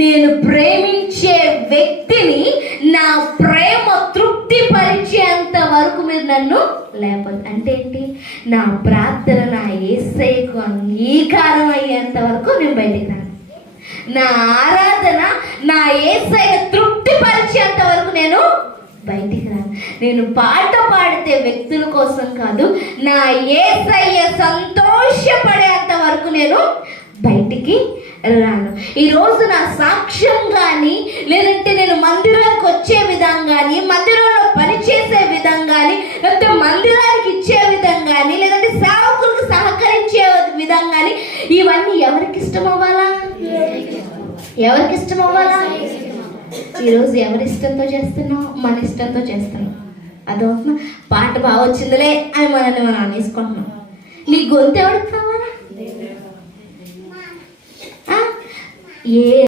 నేను ప్రేమించే వ్యక్తిని నా ప్రేమ తృప్తి పరిచేంత వరకు మీరు నన్ను లేపదు. అంటే ఏంటి? నా ప్రార్థన నా యేసయ్యకు అంగీకారం అయ్యేంత వరకు నేను బయటికి రాను. నా ఆరాధన నా యేసయ్య తృప్తి పరిచేంత వరకు నేను బయటికి రాను. నేను పాట పాడితే వ్యక్తుల కోసం కాదు, నా యేసయ్య సంతోషపడేంత వరకు నేను బయటికి రాను. ఈరోజు నా సాక్ష్యం కానీ, లేదంటే నేను మందిరానికి వచ్చే విధం కానీ, మందిరంలో పనిచేసే విధం కానీ, లేకపోతే మందిరానికి ఇచ్చే విధం కానీ, లేదంటే సేవకులకు సహకరించే విధం కానీ, ఇవన్నీ ఎవరికి ఇష్టం అవ్వాలా? ఎవరికి ఇష్టం అవ్వాలా? ఈరోజు ఎవరి ఇష్టంతో చేస్తున్నావు? మన ఇష్టంతో చేస్తున్నావు. అదవుతున్నా పాట బాగా వచ్చిందిలే అని మనల్ని మనం అనేసుకుంటున్నాం. నీ గొంతు ఎవరికి కావాలా? ఏ